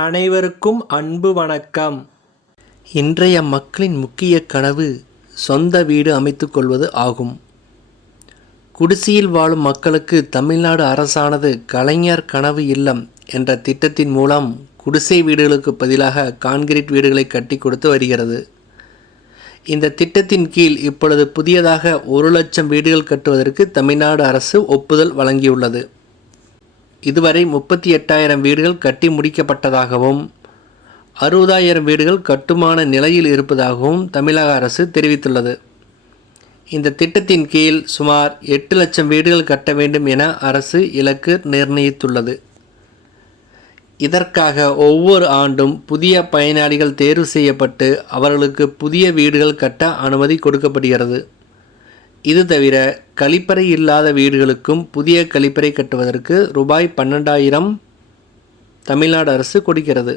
அனைவருக்கும் அன்பு வணக்கம். இன்றைய மக்களின் முக்கிய கனவு சொந்த வீடு அமைத்துக் கொள்வது ஆகும். குடிசையில் வாழும் மக்களுக்கு தமிழ்நாடு அரசானது கலைஞர் கனவு இல்லம் என்ற திட்டத்தின் மூலம் குடிசை வீடுகளுக்கு பதிலாக கான்கிரீட் வீடுகளை கட்டி கொடுத்து வருகிறது. இந்த திட்டத்தின் கீழ் இப்பொழுது புதியதாக 1,00,000 வீடுகள் கட்டுவதற்கு தமிழ்நாடு அரசு ஒப்புதல் வழங்கியுள்ளது. இதுவரை 38,000 வீடுகள் கட்டி முடிக்கப்பட்டதாகவும் 60,000 வீடுகள் கட்டுமான நிலையில் இருப்பதாகவும் தமிழக அரசு தெரிவித்துள்ளது. இந்த திட்டத்தின் கீழ் சுமார் 8,00,000 வீடுகள் கட்ட வேண்டும் என அரசு இலக்கு நிர்ணயித்துள்ளது. இதற்காக ஒவ்வொரு ஆண்டும் புதிய பயனாளிகள் தேர்வு செய்யப்பட்டு அவர்களுக்கு புதிய வீடுகள் கட்ட அனுமதி கொடுக்கப்படுகிறது. இது தவிர கழிப்பறை இல்லாத வீடுகளுக்கும் புதிய கழிப்பறை கட்டுவதற்கு ரூபாய் 12,000 தமிழ்நாடு அரசு கொடுக்கிறது.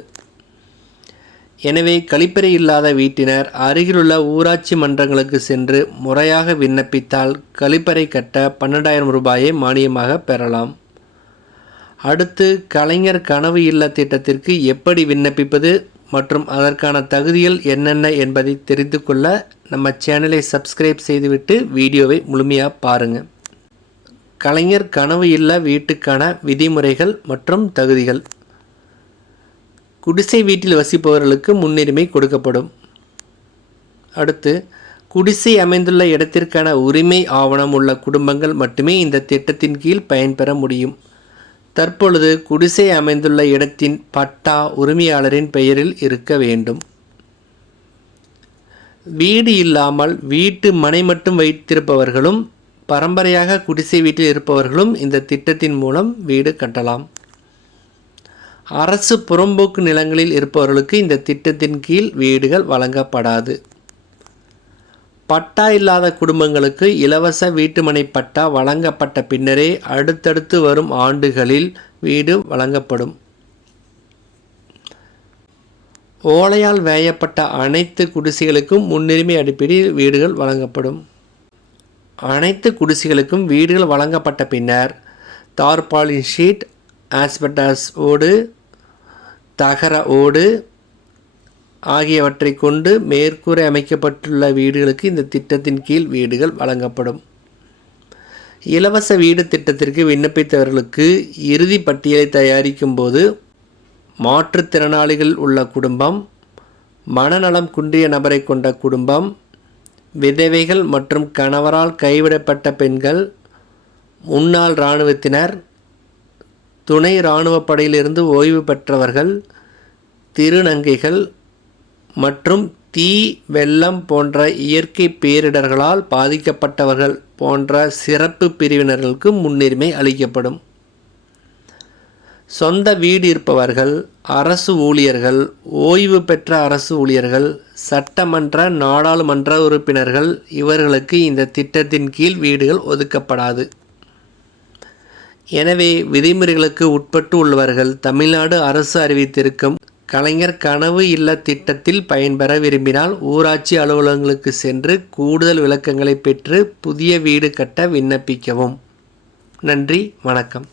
எனவே கழிப்பறை இல்லாத வீட்டினர் அருகிலுள்ள ஊராட்சி மன்றங்களுக்கு சென்று முறையாக விண்ணப்பித்தால் கழிப்பறை கட்ட 12,000 ரூபாயை மானியமாக பெறலாம். அடுத்து கலைஞர் கனவு இல்ல திட்டத்திற்கு எப்படி விண்ணப்பிப்பது மற்றும் அதற்கான தகுதிகள் என்னென்ன என்பதை தெரிந்து கொள்ள நம்ம சேனலை சப்ஸ்கிரைப் செய்துவிட்டு வீடியோவை முழுமையாக பாருங்கள். கலைஞர் கனவு இல்ல வீட்டுக்கான விதிமுறைகள் மற்றும் தகுதிகள். குடிசை வீட்டில் வசிப்பவர்களுக்கு முன்னுரிமை கொடுக்கப்படும். அடுத்து குடிசை அமைந்துள்ள இடத்திற்கான உரிமை ஆவணம் உள்ள குடும்பங்கள் மட்டுமே இந்த திட்டத்தின் கீழ் பயன்பெற முடியும். தற்பொழுது குடிசை அமைந்துள்ள இடத்தின் பட்டா உரிமையாளரின் பெயரில் இருக்க வேண்டும். வீடு இல்லாமல் வீட்டு மனை மட்டும் வைத்திருப்பவர்களும் பரம்பரையாக குடிசை வீட்டில் இருப்பவர்களும் இந்த திட்டத்தின் மூலம் வீடு கட்டலாம். அரசு புறம்போக்கு நிலங்களில் இருப்பவர்களுக்கு இந்த திட்டத்தின் கீழ் வீடுகள் வழங்கப்படாது. பட்டா இல்லாத குடும்பங்களுக்கு இலவச வீட்டுமனை பட்டா வழங்கப்பட்ட பின்னரே அடுத்தடுத்து வரும் ஆண்டுகளில் வீடு வழங்கப்படும். ஓலையால் வேயப்பட்ட அனைத்து குடிசைகளுக்கும் முன்னுரிமை அடிப்படையில் வீடுகள் வழங்கப்படும். அனைத்து குடிசைகளுக்கும் வீடுகள் வழங்கப்பட்ட பின்னர் தார்பாலின் ஷீட், ஆஸ்பெட்டாஸ் ஓடு, தகர ஓடு ஆகியவற்றை கொண்டு மேற்கூரை அமைக்கப்பட்டுள்ள வீடுகளுக்கு இந்த திட்டத்தின் கீழ் வீடுகள் வழங்கப்படும். இலவச வீடு திட்டத்திற்கு விண்ணப்பித்தவர்களுக்கு இறுதி பட்டியலை தயாரிக்கும் போது மாற்றுத்திறனாளிகள் உள்ள குடும்பம், மனநலம் குன்றிய நபரை கொண்ட குடும்பம், விதவைகள் மற்றும் கணவரால் கைவிடப்பட்ட பெண்கள், முன்னாள் இராணுவத்தினர், துணை இராணுவ படையிலிருந்து ஓய்வு பெற்றவர்கள், திருநங்கைகள் மற்றும் தீ, வெள்ளம் போன்ற இயற்கை பேரிடர்களால் பாதிக்கப்பட்டவர்கள் போன்ற சிறப்பு பிரிவினர்களுக்கு முன்னுரிமை அளிக்கப்படும். சொந்த வீடு இருப்பவர்கள், அரசு ஊழியர்கள், ஓய்வு பெற்ற அரசு ஊழியர்கள், சட்டமன்ற நாடாளுமன்ற உறுப்பினர்கள் இவர்களுக்கு இந்த திட்டத்தின் கீழ் வீடுகள் ஒதுக்கப்படாது. எனவே விதிமுறைகளுக்கு உட்பட்டு உள்ளவர்கள் தமிழ்நாடு அரசு அறிவித்திருக்கும் கலைஞர் கனவு இல்ல திட்டத்தில் பயன்பெற விரும்பினால் ஊராட்சி அலுவலகங்களுக்கு சென்று கூடுதல் விளக்கங்களை பெற்று புதிய வீடு கட்ட விண்ணப்பிக்கவும். நன்றி, வணக்கம்.